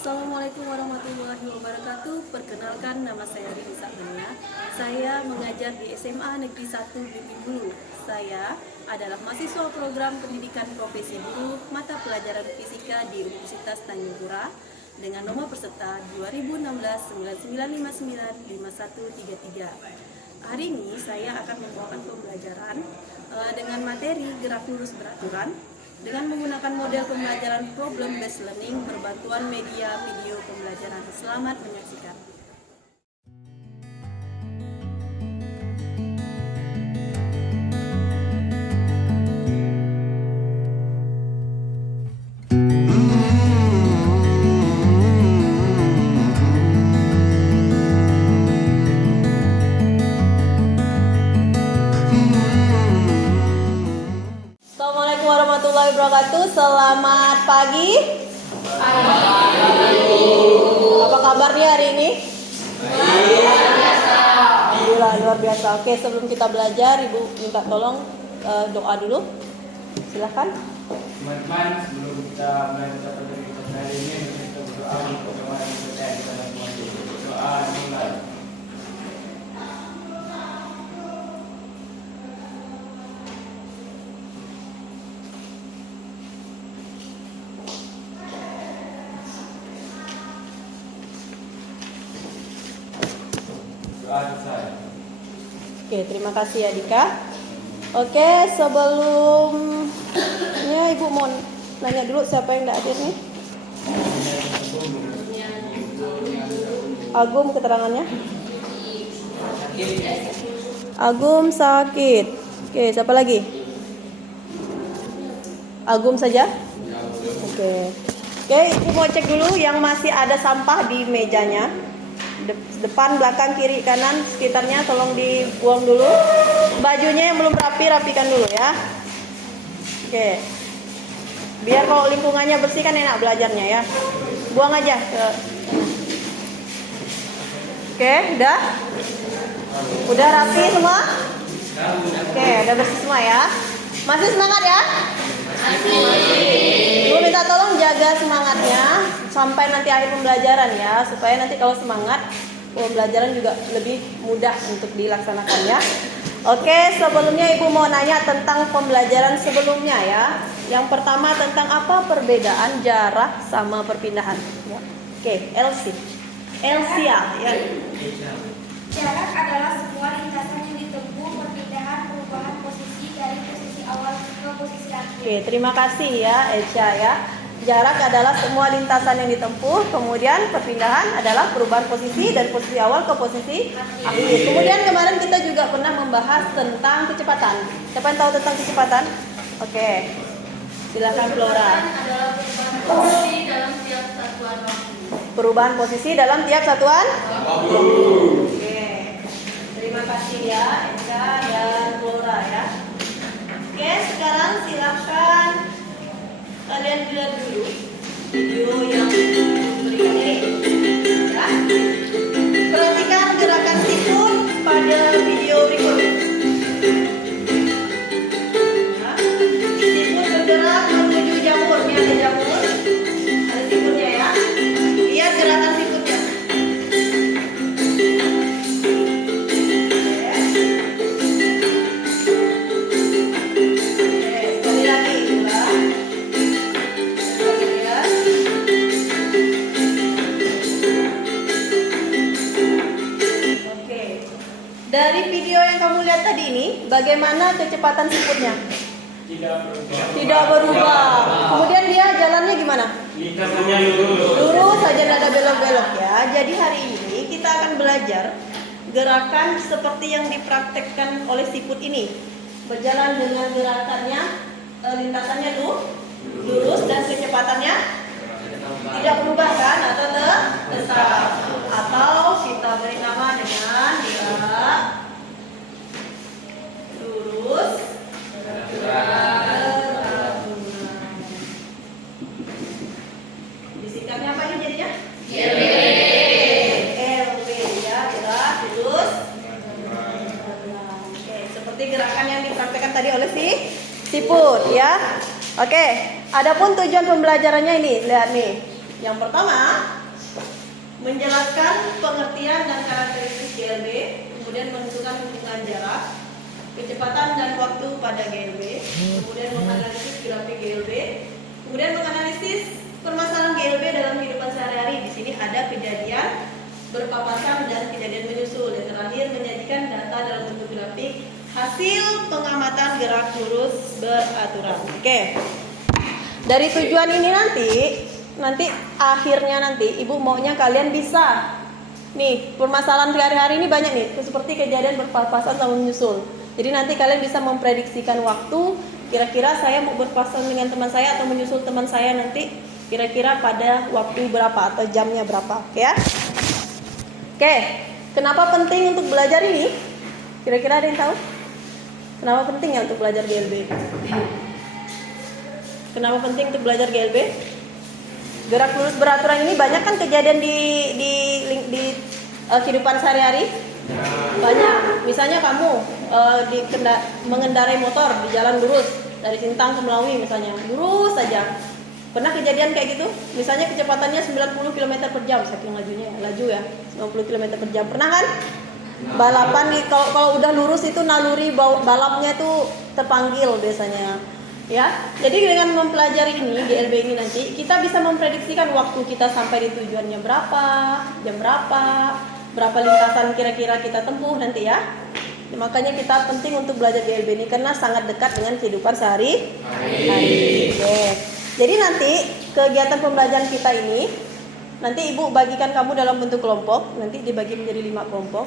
Assalamualaikum warahmatullahi wabarakatuh. Perkenalkan, nama saya Rini Sabenia. Saya mengajar di SMA Negeri 1 Bimbing Guru. Saya adalah mahasiswa program pendidikan profesi guru mata pelajaran fisika di Universitas Tanjung Pura dengan nomor peserta 2016-9959-5133. Hari ini saya akan membawakan pembelajaran dengan materi gerak lurus beraturan dengan menggunakan model pembelajaran problem based learning berbantuan media video pembelajaran. Selamat menyaksikan. Assalamualaikum warahmatullahi wabarakatuh. Selamat pagi. Apa kabarnya hari ini? Luar biasa. Oke, sebelum kita belajar, Ibu minta tolong doa dulu. Silahkan. Teman-teman, sebelum kita mulai pelajaran kita hari ini, kita berdoa untuk kemarin kita dalam doa mulai. Oke, terima kasih ya Dika. Oke, sebelumnya Ibu mau nanya dulu siapa yang tidak hadir nih? Agum keterangannya? Agum sakit. Oke, siapa lagi? Agum saja? Oke. Oke, Ibu mau cek dulu yang masih ada sampah di mejanya. Depan, belakang, kiri, kanan, sekitarnya tolong dibuang dulu. Bajunya yang belum rapi, rapikan dulu ya. Oke. Biar kalau lingkungannya bersih kan enak belajarnya ya. Buang aja ke. Oke, udah? Udah rapi semua? Oke, udah bersih semua ya. Masih semangat ya? Ibu minta tolong jaga semangatnya sampai nanti akhir pembelajaran ya, supaya nanti kalau semangat pembelajaran juga lebih mudah untuk dilaksanakan ya. Oke, sebelumnya Ibu mau nanya tentang pembelajaran sebelumnya ya. Yang pertama tentang apa perbedaan jarak sama perpindahan ya. Oke, Elsia ya. Jarak adalah sebuah lintasan yang ditempuh perpindahan perubahan posisi dari posisi awal ke posisi akhir. Oke, terima kasih ya Elsia ya. Jarak adalah semua lintasan yang ditempuh, kemudian perpindahan adalah perubahan posisi dari posisi awal ke posisi akhir. Kemudian kemarin kita juga pernah membahas tentang kecepatan. Siapa yang tahu tentang kecepatan? Oke, silakan Flora. Adalah perubahan posisi dalam tiap satuan waktu. Perubahan posisi dalam tiap satuan waktu. Oke, terima kasih ya Eka dan Flora ya. Oke, sekarang silakan kalian lihat dulu video yang berikut ini ya. Perhatikan gerakan siput pada video berikut ya. Siput bergerak menuju jamur. Ini ada jamur, ada siputnya ya. Lihat gerakan siputnya. Sekali lagi ulang. Dari video yang kamu lihat tadi ini, bagaimana kecepatan siputnya? Tidak berubah. Kemudian dia jalannya gimana? Lintasannya lurus. Lurus saja, tidak ada belok-belok ya. Jadi hari ini kita akan belajar gerakan seperti yang dipraktekkan oleh siput ini. Berjalan dengan gerakannya, lintasannya lurus dan kecepatannya tidak berubah kan atau tetap, atau kita beri nama dengan gerak lurus beraturan. Disingkatnya apa ini jadinya? LB ya, gerak lurus. Oke, seperti gerakan yang dipraktekkan tadi oleh si siput ya. Oke, adapun tujuan pembelajarannya ini, lihat nih. Yang pertama, menjelaskan pengertian dan karakteristik GLB, kemudian menentukan hubungan jarak, kecepatan dan waktu pada GLB, kemudian menganalisis grafik GLB, kemudian menganalisis permasalahan GLB dalam kehidupan sehari-hari. Di sini ada kejadian berpapasan dan kejadian menyusul. Yang terakhir, menyajikan data dalam bentuk grafik hasil pengamatan gerak lurus beraturan. Oke. Dari tujuan ini nanti akhirnya nanti ibu maunya kalian bisa nih permasalahan hari-hari ini banyak nih seperti kejadian berpapasan sama menyusul. Jadi nanti kalian bisa memprediksikan waktu, kira-kira saya mau berpapasan dengan teman saya atau menyusul teman saya nanti kira-kira pada waktu berapa atau jamnya berapa. Oke ya? Oke, kenapa penting untuk belajar ini? Kira-kira ada yang tahu? Kenapa penting ya untuk belajar GLB? Kenapa penting untuk belajar GLB? Gerak lurus beraturan ini banyak kan kejadian di kehidupan sehari-hari? Banyak. Misalnya kamu mengendarai motor di jalan lurus dari Sintang ke Melawi misalnya, lurus saja. Pernah kejadian kayak gitu? Misalnya kecepatannya 90 km per jam, saking lajunya, laju ya, 90 km per jam. Pernah kan? Balapan nih, kalau udah lurus itu naluri balapnya itu terpanggil biasanya. Ya, jadi dengan mempelajari ini GLB ini nanti kita bisa memprediksikan waktu kita sampai di tujuannya berapa, jam berapa lintasan kira-kira kita tempuh nanti ya. Makanya kita penting untuk belajar GLB ini karena sangat dekat dengan kehidupan sehari-hari. Oke. Jadi nanti kegiatan pembelajaran kita ini nanti ibu bagikan kamu dalam bentuk kelompok, nanti dibagi menjadi 5 kelompok.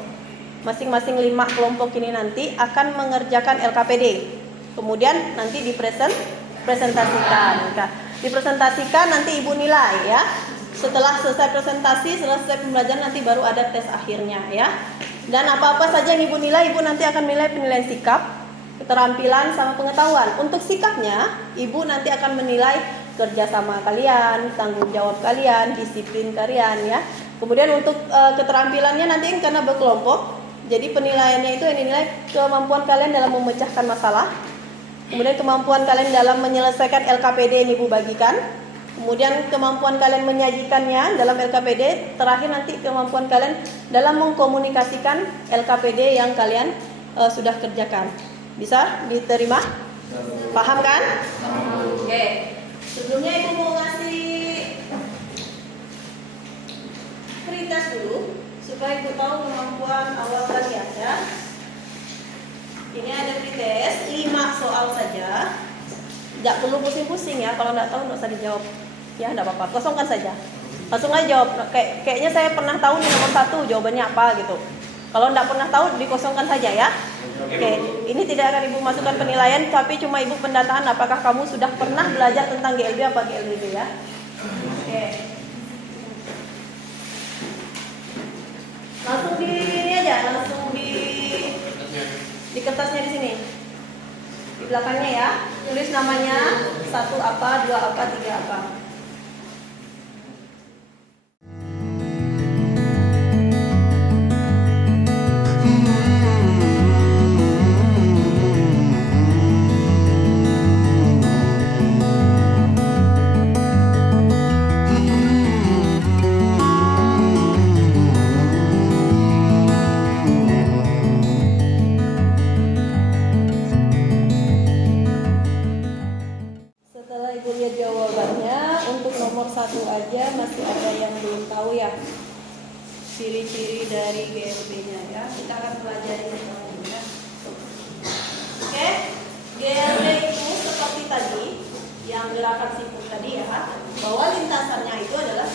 Masing-masing 5 kelompok ini nanti akan mengerjakan LKPD. Kemudian nanti dipresentasikan. Nah, dipresentasikan nanti ibu nilai ya. Setelah selesai presentasi, selesai pembelajaran nanti baru ada tes akhirnya ya. Dan apa-apa saja yang ibu nilai, ibu nanti akan nilai penilaian sikap, keterampilan sama pengetahuan. Untuk sikapnya, ibu nanti akan menilai kerjasama kalian, tanggung jawab kalian, disiplin kalian ya. Kemudian untuk keterampilannya nanti karena berkelompok, jadi penilaiannya itu yang dinilai kemampuan kalian dalam memecahkan masalah, kemudian kemampuan kalian dalam menyelesaikan LKPD yang ibu bagikan, kemudian kemampuan kalian menyajikannya dalam LKPD, terakhir nanti kemampuan kalian dalam mengkomunikasikan LKPD yang kalian sudah kerjakan. Bisa diterima? Paham kan? Oke. Sebelumnya ibu mau ngasih pretest dulu supaya ibu tahu kemampuan awal kalian ya. Ini ada pretest 5 soal saja. Tidak perlu pusing-pusing ya, kalau tidak tahu tidak usah dijawab. Ya, tidak apa-apa, kosongkan saja. Langsung aja jawab. Kayaknya saya pernah tahu nih nomor 1 jawabannya apa gitu. Kalau tidak pernah tahu dikosongkan saja ya. Oke, ini tidak akan ibu masukkan penilaian, tapi cuma ibu pendataan apakah kamu sudah pernah belajar tentang GLB apa GLB ya. Oke. Langsung di ini aja, langsung di kertasnya di sini. Di belakangnya ya, tulis namanya 1 apa, 2 apa, 3 apa. Masih ada yang belum tahu ya ciri-ciri dari GLB-nya ya. Kita akan pelajari bersama ya. Oke, GLB itu seperti tadi yang gerakan siput tadi ya, bahwa lintasannya itu adalah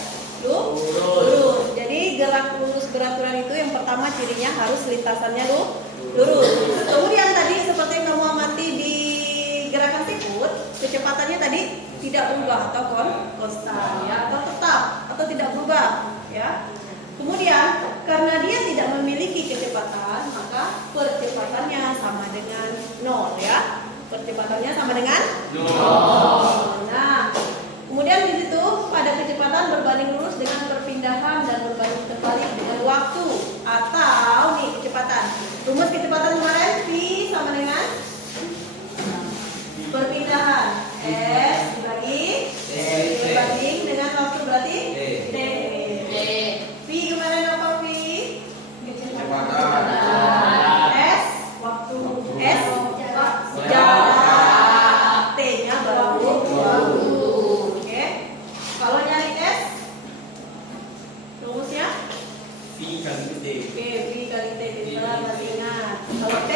lurus. Jadi gerak lurus beraturan itu yang pertama cirinya harus lintasannya lurus. Kemudian tadi seperti yang kamu amati di gerakan siput, kecepatannya tadi tidak berubah atau konstan ya, atau tetap atau tidak berubah ya. Kemudian karena dia tidak memiliki kecepatan, maka percepatannya sama dengan 0 ya. Percepatannya sama dengan 0. Nah, kemudian di situ pada kecepatan berbanding lurus dengan perpindahan dan berbanding terbalik dengan waktu atau nih kecepatan. Rumus kecepatan kemarin V sama dengan perpindahan S dibagi berbanding dengan waktu berarti kali T. Oke, V kali T. Pintar, masih ingat. Kalau T,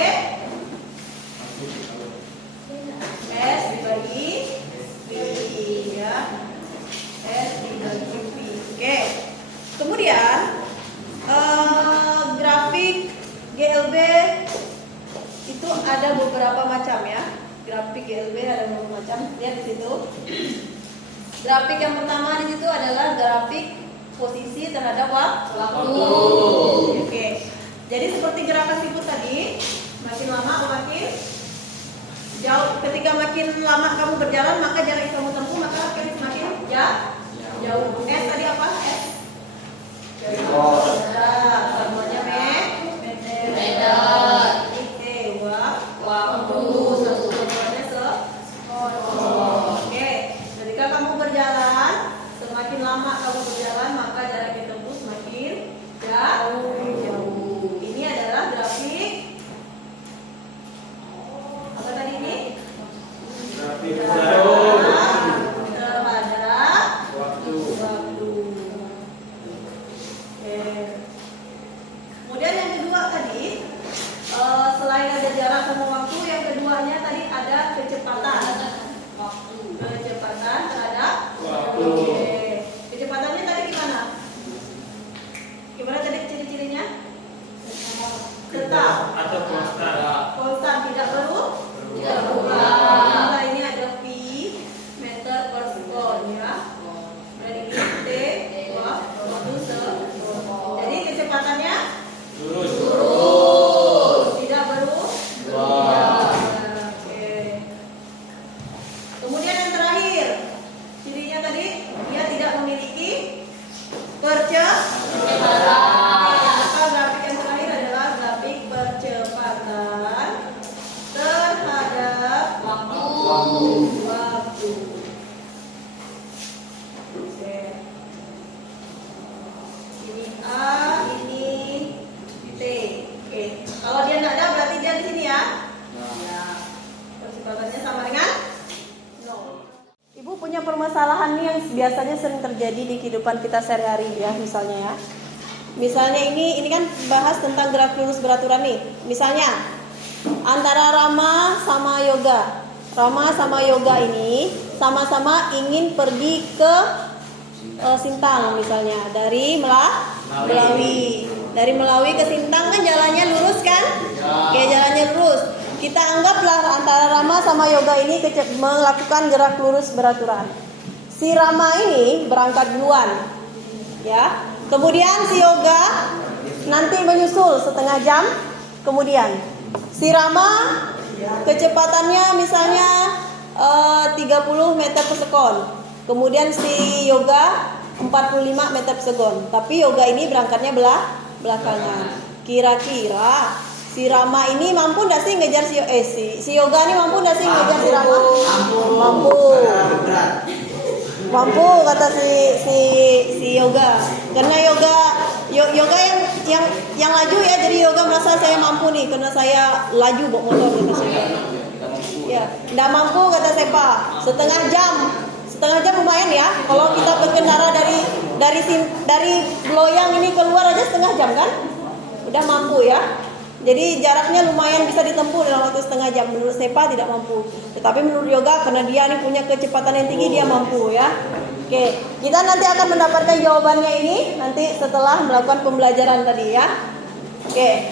S dibagi V, ya. S dibagi V. Oke. Kemudian grafik GLB itu ada beberapa macam ya. Grafik GLB ada beberapa macam. Lihat di situ. Grafik yang pertama di situ adalah grafik posisi terhadap waktu. Oke. Jadi seperti gerakan siput tadi, makin lama makin jauh. Ketika makin lama kamu berjalan, maka jarak yang kamu tempuh maka akan semakin jauh. S tadi apa? S. Namanya meter. Waktu. Oke. Ketika kamu berjalan, semakin lama kamu berjalan maka jarak yang tempuh semakin jauh. Ini adalah grafik apa tadi ini? Grafik terhadap waktu. Oke. Kemudian yang kedua tadi, selain ada jarak sama waktu, yang keduanya tadi ada kecepatan. Kecepatan terhadap Waktu. Oke. Kecepatannya tadi gimana? Gimana tadi ciri-cirinya? Tetap. Atau konstan. Konstan, tidak berubah. Nah, ini ada V meter per sekon ya. Dan ini T waktu jadi kecepatannya lurus, tidak berubah. Oke. Kemudian yang terakhir, cirinya tadi dia tidak memiliki percepatan. Maka grafik yang terakhir adalah grafik percepatan terhadap waktu. Oke. Ini A, ini T. Oke. Kalau dia tidak ada berarti dia di sini ya. Ya. Percepatannya sama dengan 0. Ibu punya permasalahan nih yang biasanya sering terjadi di kehidupan kita sehari-hari ya, misalnya ya. Misalnya ini kan bahas tentang graf lurus beraturan nih. Misalnya antara Rama sama Yoga. Rama sama Yoga ini sama-sama ingin pergi ke Sintang misalnya dari Melawi. Dari Melawi ke Sintang kan jalannya lurus kan? Oke, jalannya lurus. Kita anggaplah antara Rama sama Yoga ini melakukan gerak lurus beraturan. Si Rama ini berangkat duluan, ya. Kemudian si Yoga nanti menyusul setengah jam. Kemudian si Rama kecepatannya misalnya 30 meter per sekon. Kemudian si Yoga 45 meter per sekon. Tapi Yoga ini berangkatnya belakangan. Kira-kira si Rama ini mampu nggak sih ngejar si Yoga ini mampu nggak sih ngejar si Rama? Mampu kata si Yoga. Karena Yoga yang laju ya, jadi Yoga merasa saya mampu nih karena saya laju bawa motor kata Sepa. Ya, nggak mampu kata Sepa. Setengah jam lumayan ya. Kalau kita berkendara dari Loyang ini keluar aja setengah jam kan? Udah mampu ya. Jadi jaraknya lumayan bisa ditempuh dalam waktu setengah jam. Menurut Sepa tidak mampu. Tetapi menurut Yoga karena dia ini punya kecepatan yang tinggi dia mampu ya. Oke, kita nanti akan mendapatkan jawabannya ini nanti setelah melakukan pembelajaran tadi ya. Oke.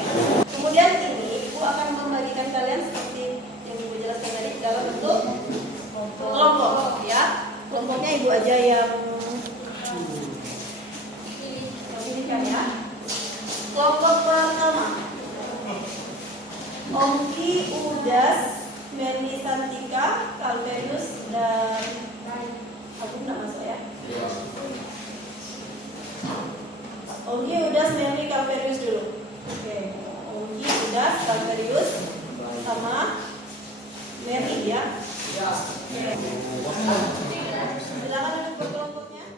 Kemudian ini Ibu akan membagikan kalian seperti yang Ibu jelaskan tadi dalam bentuk kelompok ya. Kelompoknya Ibu aja yang pilihkan ya. Kelompok pertama Ongki, Udas, Merni, Santika, Kalverius, dan aku nggak masuk ya. Ongki, Udas, Merni, Kalverius dulu. Oke, Ongki, Udas, Kalverius, sama Merni ya. Silakan duduk berkelompoknya.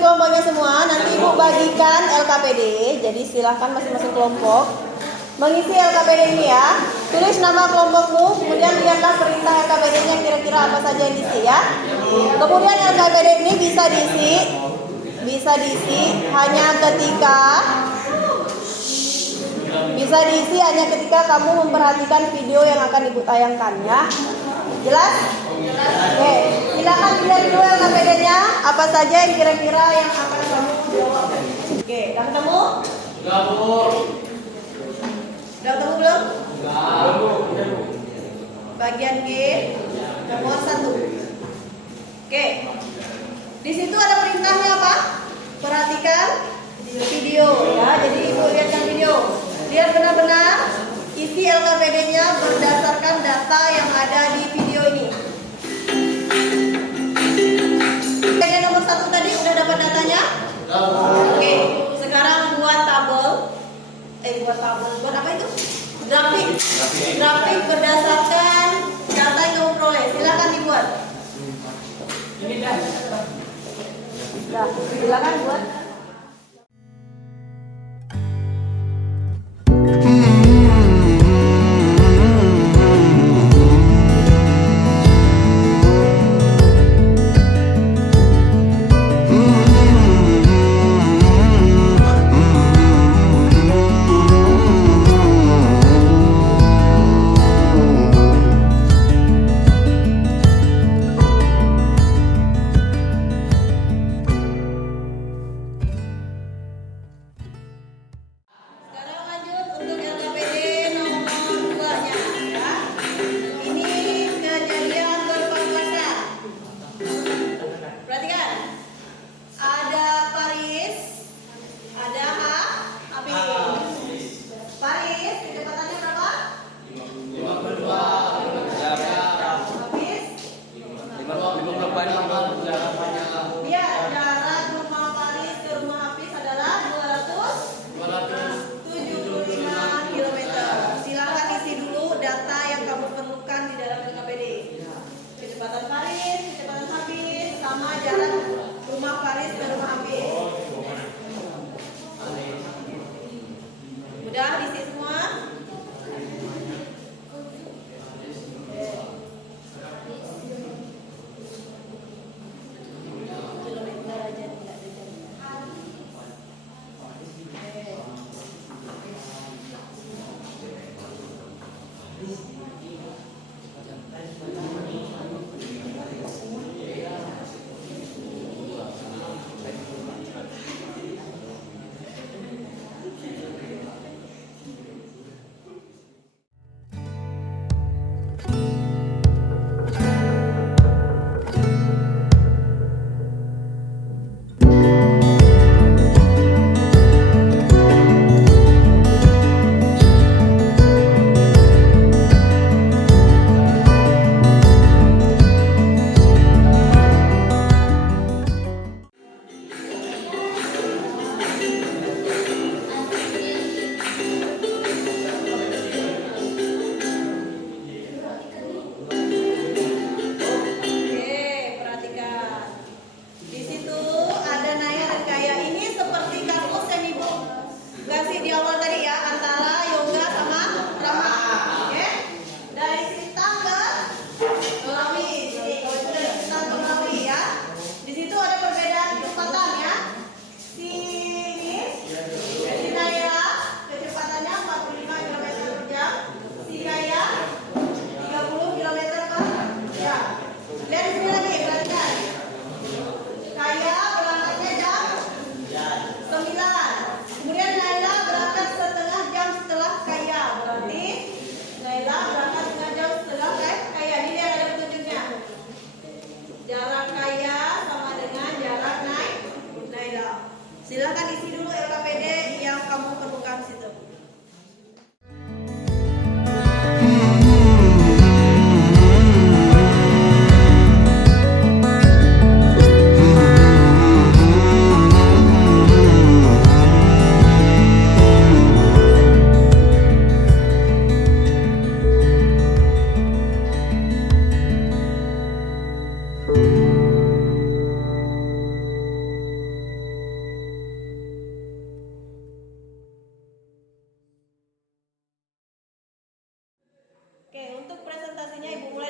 kelompoknya semua. Nanti ibu bagikan LKPD. Jadi silahkan masing-masing kelompok mengisi LKPD ini ya. Tulis nama kelompokmu, kemudian lihatlah perintah LKPD-nya kira-kira apa saja yang diisi ya. Kemudian LKPD ini bisa diisi hanya ketika kamu memperhatikan video yang akan ibu tayangkan ya. Jelas? Oke, silakan dilihat dulu LKPD-nya apa saja yang kira-kira yang akan kamu jawab. Oke, udah ketemu? Enggak, Bu. Udah ketemu belum? Enggak, Bu. Bagian G nomor 1. Oke. Di situ ada perintahnya apa? Perhatikan video ya. Jadi ibu lihat yang video. Lihat benar-benar isi LKPD-nya berdasarkan data yang ada di video ini. Bagian nomor 1 tadi udah dapat datanya? Oke. Sekarang buat tabel. Buat apa itu? Grafik berdasarkan data yang kamu peroleh. Silakan dibuat. Ini dah. Dah, silakan buat. Sekarang lanjut untuk LKPD nomor 2-nya ya. Ini kejadian berpapasan. Perhatikan. Ada Paris, ada Habis. Paris kecepatannya berapa? 52. Habis. 58. Iya, jarak rumah Paris ke rumah Habis adalah 275 km. Silakan isi dulu data yang kamu perlukan di dalam LKPD. Kecepatan Paris, kecepatan Habis, sama jarak rumah Paris ke rumah Habis. Udah diisi semua? Kilometer aja tidak ada jam.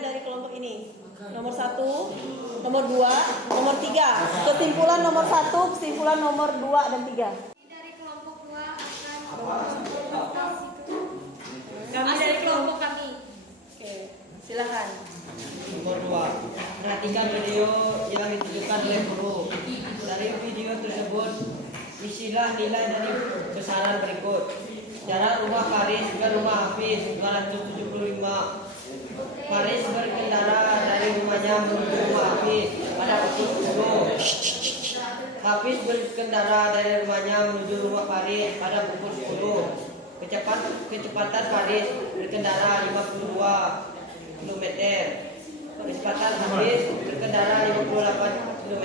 mulai dari kelompok ini. Nomor 1, nomor 2, nomor 3. Kesimpulan nomor 1, kesimpulan nomor 2 dan 3. Dari kelompok 2 akan Kami dari kelompok kami. Oke, silahkan. Nomor 2. Perhatikan video yang ditunjukkan oleh guru. Dari video tersebut, isilah nilai dari besaran berikut. Jarak rumah Faris ke rumah Hafiz 275. Faris berkendara dari rumahnya menuju rumah Hafiz pada pukul 10. Hafiz berkendara dari rumahnya menuju rumah Faris pada pukul 10. Kecepatan Faris berkendara 52 km. Kecepatan Hafiz berkendara 58 km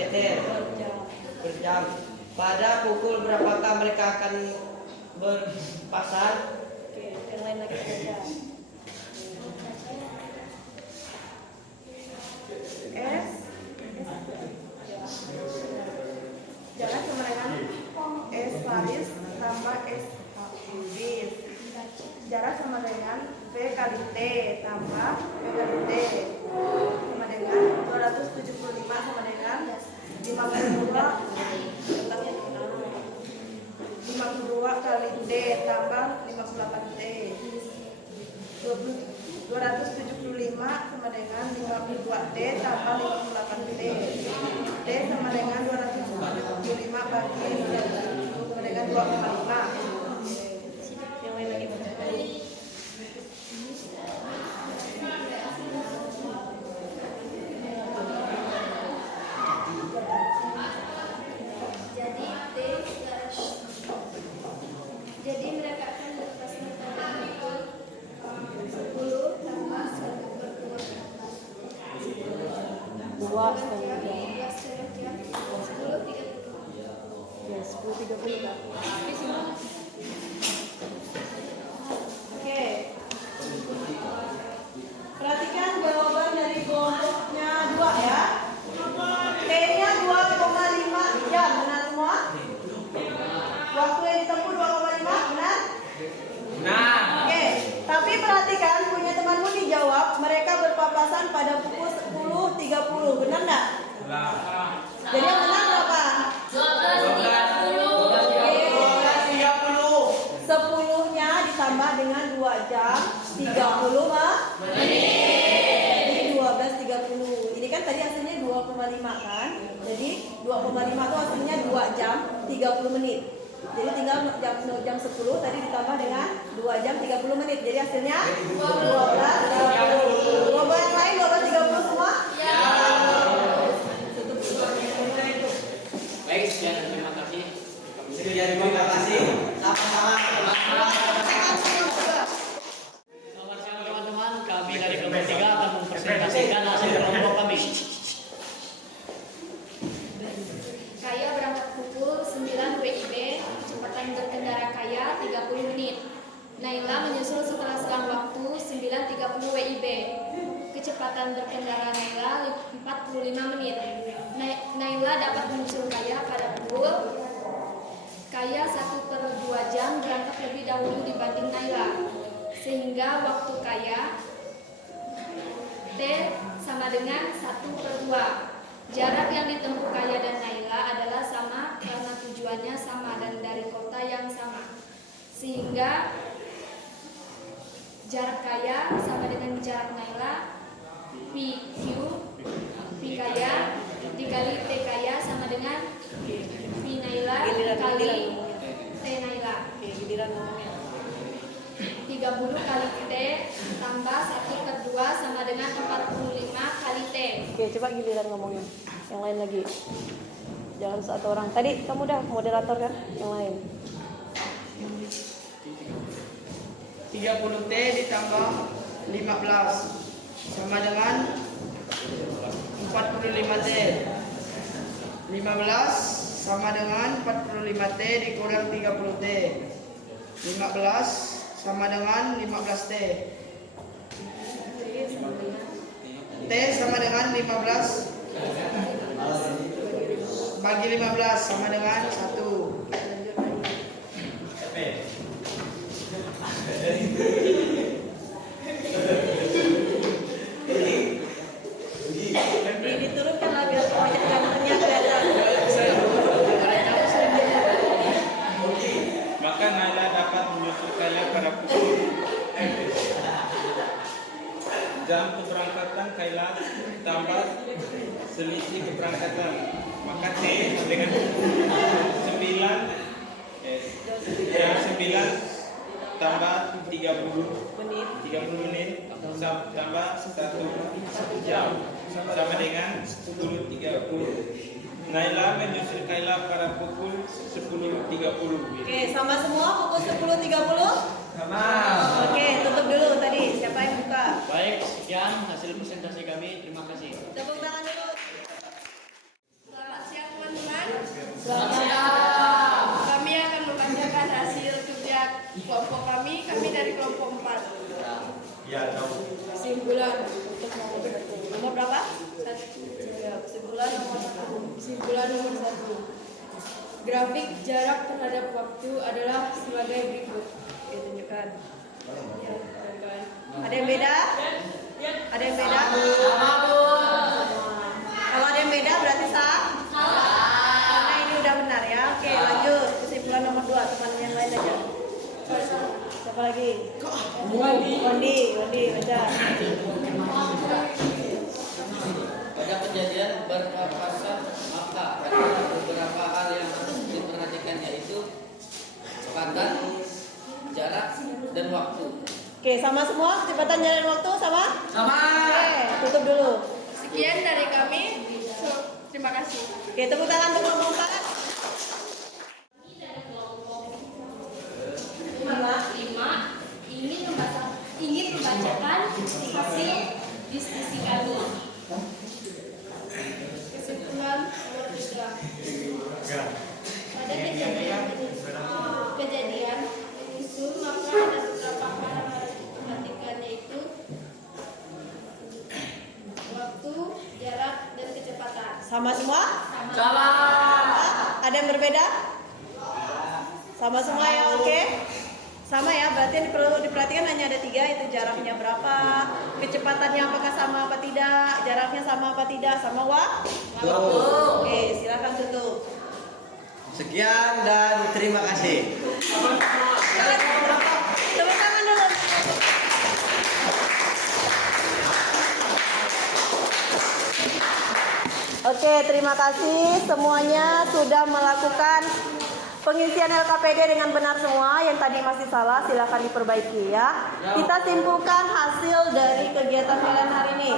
per jam. Pada pukul berapakah mereka akan berpasan? Oke, yang lain lagi saja. S jangan kemarin S Faris tambah S Hafiz. Jarak sama dengan V kali T tambah V kali T sama dengan 275 sama dengan 52 kali T tambah 58 T. 275 sama dengan 52 T tambah 58 T. T sama dengan 275 bagi 270 sama dengan 2,5. Yang lain lagi Pak? Jadi mereka akan berpasangan pada pukul 10 tambah 1 per 2 2 setengah jam. 10.30. Ya, 10.30 Kak. Oke. Perhatikan jawaban dari kelompoknya 2 ya. T-nya 2,5 jam, benar semua? Waktu yang ditempuh 2,5, benar? Nah, Oke, tapi perhatikan punya temanmu dijawab mereka berpapasan pada pukul 10.30, benar enggak? Jadi yang benar berapa? 10-nya ditambah dengan 2 jam 30 menit. Jadi 12.30. Ini kan tadi hasilnya 2,5 kan? Jadi 2,5 itu hasilnya 2 jam 30 menit. Jadi tinggal jam 10 tadi ditambah dengan 2 jam 30 menit. Jadi hasilnya 12.30. Kelompok yang lain 12.30 semua? Ya. baik, sekian, terima kasih. Terima kasih. Sama-sama. Selamat siang teman-teman, kami dari kelompok 3 akan mempresentasikan hasil kelompok kami. Kaya berangkat pukul 9 WIB, kecepatan berkendara Kaya 30 menit. Naila menyusul setelah selang waktu 9.30 WIB. Kecepatan berkendara Naila 45 menit. Naila dapat menyusul Kaya pada pukul Kaya 1 per 2 jam berangkat lebih dahulu dibanding Naila. Sehingga waktu Kaya T sama dengan 1 per 2. Jarak yang ditempuh Kaya dan Naila adalah sama karena tujuannya sama dan dari kota yang sama. Sehingga jarak Kaya sama dengan jarak Naila, PQ, P Kaya dikali T Kaya sama dengan P Naila dikali T Naila. Oke, giliran ngomongnya. 30 kali T tambah 1 per 2 sama dengan 45 kali T. Oke, coba giliran ngomongnya. Yang lain lagi. Jangan satu orang. Tadi kamu udah moderator kan? Yang lain. 30 T ditambah 15 sama dengan 45 T. 15 sama dengan 45 T dikurang 30 T. 15 sama dengan 15 T. T sama dengan 15 bagi 15 sama dengan 1. jam keberangkatan Kayla tambah selisih keberangkatan. Maka T dengan 9 tambah 30 menit tambah 1 jam sama dengan 10.30. Naila menyusul Kayla pada pukul 10.30. Oke, sama semua pukul 10.30? Sama. Oke, tutup dulu tadi. Siapa yang buka? Baik, sekian hasil presentasi kami. Terima kasih. Tepuk tangan dulu. Selamat siang teman-teman. Selamat siang. Kami akan membacakan hasil kerja kelompok kami. Kami dari kelompok 4. Kesimpulan untuk nomor berapa? 1. Ya, kesimpulan nomor 1. Kesimpulan nomor 1. Grafik jarak terhadap waktu adalah sebagai berikut. Oke, tunjukkan. Ya, tunjukkan. Ada yang beda? Ada yang beda? Sama, Bu. Kalau ada yang beda berarti sah? Karena ini udah benar ya. Oke, lanjut. Kesimpulan nomor 2. Teman yang lain aja. Siapa lagi? Wondi, baca. Pada kejadian berpapasan maka ada beberapa hal yang harus diperhatikan, yaitu kecepatan, jarak, dan waktu. Oke, sama semua? Kecepatan jalan waktu sama? Sama. Oke, tutup dulu. Sekian dari kami. Terima kasih. Oke, tepuk tangan untuk kelompok 4. 5 ingin membacakan hasil diskusi kami. Kesimpulan nomor 3. Pada kejadian menyusul maka ada beberapa hal yang harus diperhatikan, yaitu waktu, jarak, dan kecepatan. Sama semua? Sama. Ada yang berbeda? Sama semua ya, oke? Sama ya, berarti yang perlu diperhatikan hanya ada 3, itu jaraknya berapa, kecepatannya apakah sama apa tidak, jaraknya sama apa tidak, sama waktu. Oke, silakan tutup. Sekian dan terima kasih. Tepuk tangan dulu. Oke, terima kasih semuanya sudah melakukan pengisian LKPD dengan benar semua. Yang tadi masih salah silahkan diperbaiki ya. Kita simpulkan hasil dari kegiatan kalian hari ini.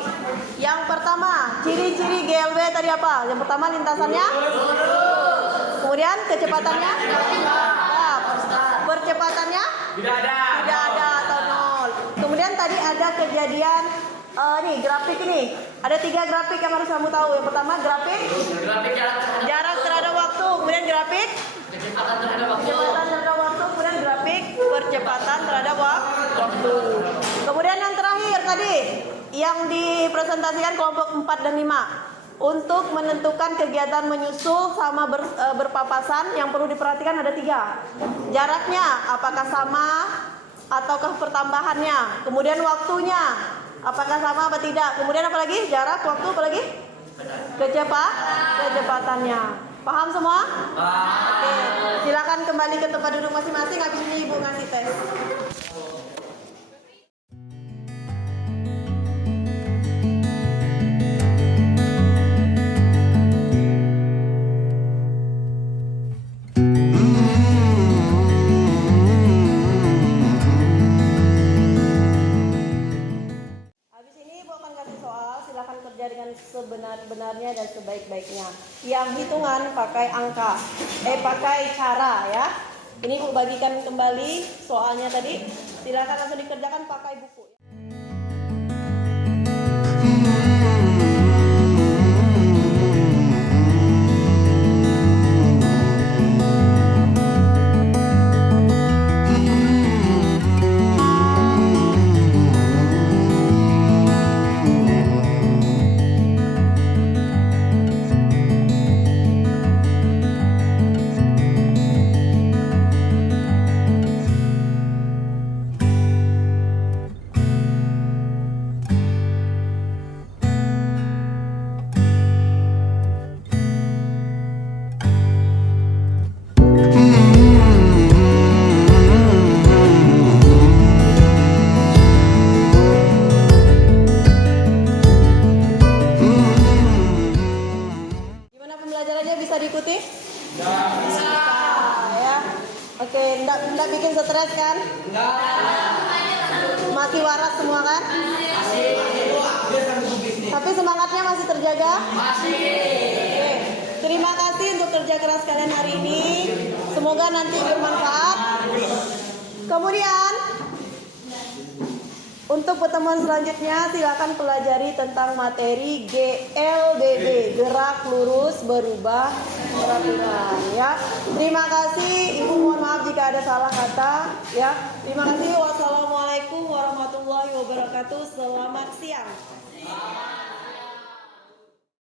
Yang pertama, ciri-ciri GLB tadi apa? Yang pertama lintasannya? Kemudian kecepatannya? Percepatannya? Tidak ada atau nol. Kemudian tadi ada kejadian nih grafik ini. Ada 3 grafik yang harus kamu tahu. Yang pertama grafik jarak terhadap waktu, kemudian grafik kecepatan terhadap waktu, kemudian grafik percepatan terhadap waktu. Kemudian yang terakhir tadi yang dipresentasikan kelompok 4 dan 5 untuk menentukan kegiatan menyusul sama berpapasan. Yang perlu diperhatikan ada 3. Jaraknya apakah sama ataukah pertambahannya, kemudian waktunya apakah sama apa tidak, kemudian apa lagi, jarak, waktu, apa lagi, kecepatannya. Paham semua? Oke, silakan kembali ke tempat duduk masing-masing. Habis ini Ibu ngasih tes. Sebenar-benarnya dan sebaik-baiknya. Yang hitungan pakai angka, pakai cara ya. Ini Bu bagikan kembali soalnya tadi. Silakan langsung dikerjakan pakai buku. Nggak bikin stres kan? Enggak. Masih waras semua kan? Tapi semangatnya masih terjaga? Masih. Oke. Terima kasih untuk kerja keras kalian hari ini. Semoga nanti bermanfaat. Kemudian untuk pertemuan selanjutnya silakan pelajari tentang materi GLBB, gerak lurus berubah peraturan ya. Terima kasih Ibu, mohon maaf jika ada salah kata ya. Terima kasih. Wassalamualaikum warahmatullahi wabarakatuh. Selamat siang.